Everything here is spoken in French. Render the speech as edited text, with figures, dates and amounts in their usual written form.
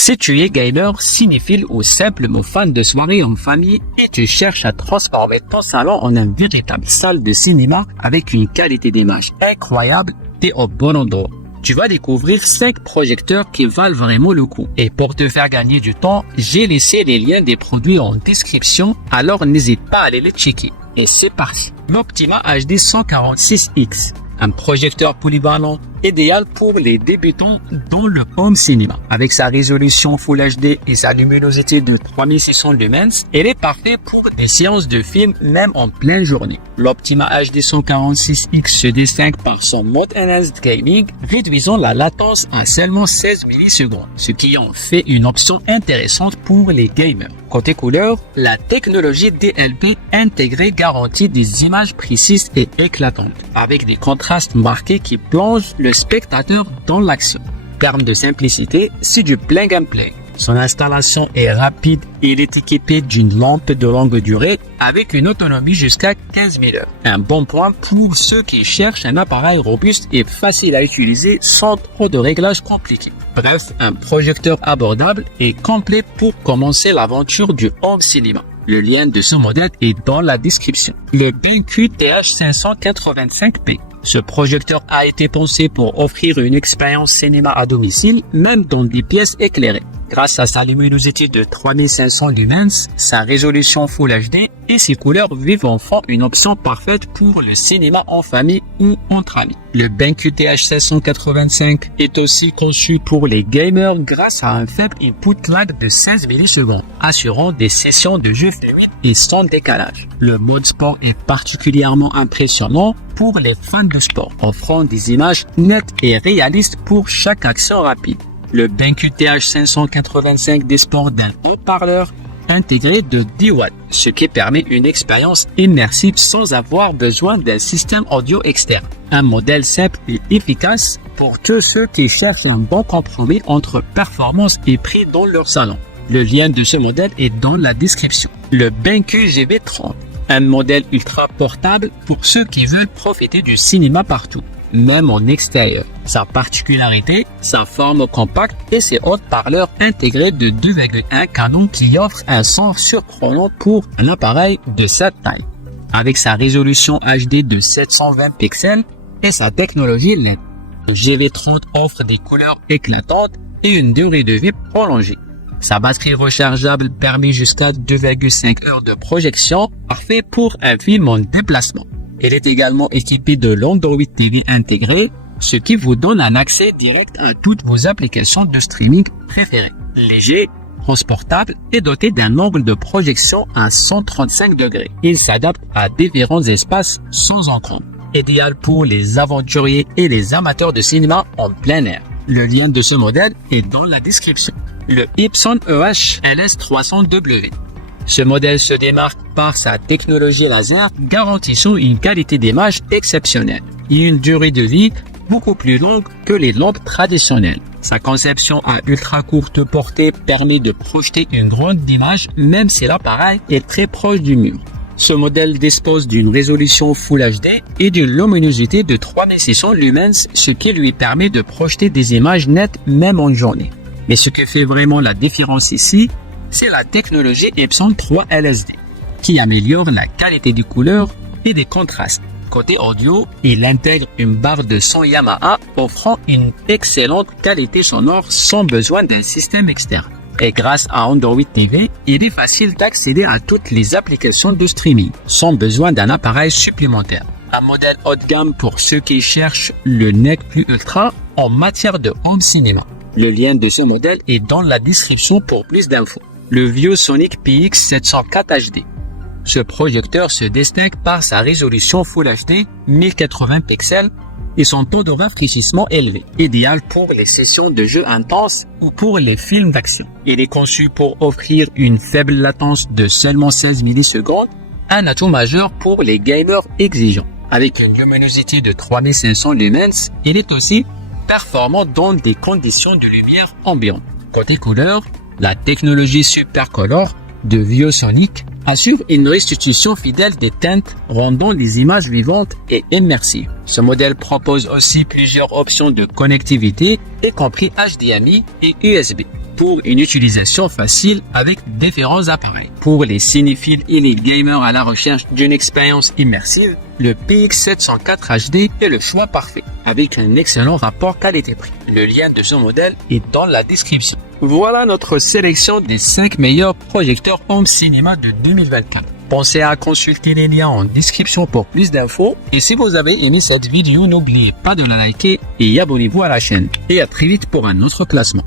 Si tu es gamer, cinéphile ou simplement fan de soirées en famille et tu cherches à transformer ton salon en une véritable salle de cinéma avec une qualité d'image incroyable, t'es au bon endroit. Tu vas découvrir 5 projecteurs qui valent vraiment le coup. Et pour te faire gagner du temps, j'ai laissé les liens des produits en description, alors n'hésite pas à aller les checker. Et c'est parti. L'Optima HD 146X. Un projecteur polyvalent idéal pour les débutants dans le home cinéma. Avec sa résolution Full HD et sa luminosité de 3600 lumens, elle est parfaite pour des séances de films même en pleine journée. L'Optima HD 146X se distingue par son mode Enhanced Gaming, réduisant la latence à seulement 16 millisecondes, ce qui en fait une option intéressante pour les gamers. Côté couleur, la technologie DLP intégrée garantit des images précises et éclatantes, avec des contrastes marqués qui plongent le spectateur dans l'action. En termes de simplicité, c'est du plug and play. Son installation est rapide et il est équipé d'une lampe de longue durée avec une autonomie jusqu'à 15 000 heures. Un bon point pour ceux qui cherchent un appareil robuste et facile à utiliser sans trop de réglages compliqués. Bref, un projecteur abordable et complet pour commencer l'aventure du home cinéma. Le lien de ce modèle est dans la description. Le BenQ TH585P. Ce projecteur a été pensé pour offrir une expérience cinéma à domicile, même dans des pièces éclairées. Grâce à sa luminosité de 3500 lumens, sa résolution Full HD et ses couleurs vives en font une option parfaite pour le cinéma en famille ou entre amis. Le BenQ TH785 est aussi conçu pour les gamers grâce à un faible input lag de 16 millisecondes, assurant des sessions de jeu fluides et sans décalage. Le mode sport est particulièrement impressionnant pour les fans de sport, offrant des images nettes et réalistes pour chaque action rapide. Le BenQ TH585 dispose d'un haut-parleur intégré de 10 watts, ce qui permet une expérience immersive sans avoir besoin d'un système audio externe. Un modèle simple et efficace pour tous ceux qui cherchent un bon compromis entre performance et prix dans leur salon. Le lien de ce modèle est dans la description. Le BenQ GB30, un modèle ultra portable pour ceux qui veulent profiter du cinéma partout, même en extérieur. Sa particularité, sa forme compacte et ses haut-parleurs intégrés de 2,1 canons qui offrent un son surprenant pour un appareil de cette taille. Avec sa résolution HD de 720 pixels et sa technologie LED, le GV30 offre des couleurs éclatantes et une durée de vie prolongée. Sa batterie rechargeable permet jusqu'à 2,5 heures de projection, parfait pour un film en déplacement. Elle est également équipée de l'Android TV intégré, ce qui vous donne un accès direct à toutes vos applications de streaming préférées. Léger, transportable et doté d'un angle de projection à 135 degrés. Il s'adapte à différents espaces sans encombre. Idéal pour les aventuriers et les amateurs de cinéma en plein air. Le lien de ce modèle est dans la description. Le Epson EH LS300W. Ce modèle se démarque par sa technologie laser garantissant une qualité d'image exceptionnelle et une durée de vie beaucoup plus longue que les lampes traditionnelles. Sa conception à ultra courte portée permet de projeter une grande image même si l'appareil est très proche du mur. Ce modèle dispose d'une résolution Full HD et d'une luminosité de 3600 lumens, ce qui lui permet de projeter des images nettes même en journée. Mais ce qui fait vraiment la différence ici, c'est la technologie Epson 3 LSD, qui améliore la qualité des couleurs et des contrastes. Côté audio, il intègre une barre de son Yamaha offrant une excellente qualité sonore sans besoin d'un système externe. Et grâce à Android TV, il est facile d'accéder à toutes les applications de streaming sans besoin d'un appareil supplémentaire. Un modèle haut de gamme pour ceux qui cherchent le nec plus ultra en matière de home cinéma. Le lien de ce modèle est dans la description pour plus d'infos. Le ViewSonic PX704 HD. Ce projecteur se distingue par sa résolution Full HD 1080 pixels et son taux de rafraîchissement élevé, idéal pour les sessions de jeux intenses ou pour les films d'action. Il est conçu pour offrir une faible latence de seulement 16 millisecondes, un atout majeur pour les gamers exigeants. Avec une luminosité de 3500 lumens, il est aussi performant dans des conditions de lumière ambiante. Côté couleur, la technologie Supercolor de ViewSonic assure une restitution fidèle des teintes, rendant les images vivantes et immersives. Ce modèle propose aussi plusieurs options de connectivité, y compris HDMI et USB. pour une utilisation facile avec différents appareils. Pour les cinéphiles et les gamers à la recherche d'une expérience immersive, le PX704 HD est le choix parfait, avec un excellent rapport qualité-prix. Le lien de ce modèle est dans la description. Voilà notre sélection des 5 meilleurs projecteurs home cinéma de 2024. Pensez à consulter les liens en description pour plus d'infos. Et si vous avez aimé cette vidéo, n'oubliez pas de la liker et abonnez-vous à la chaîne. Et à très vite pour un autre classement.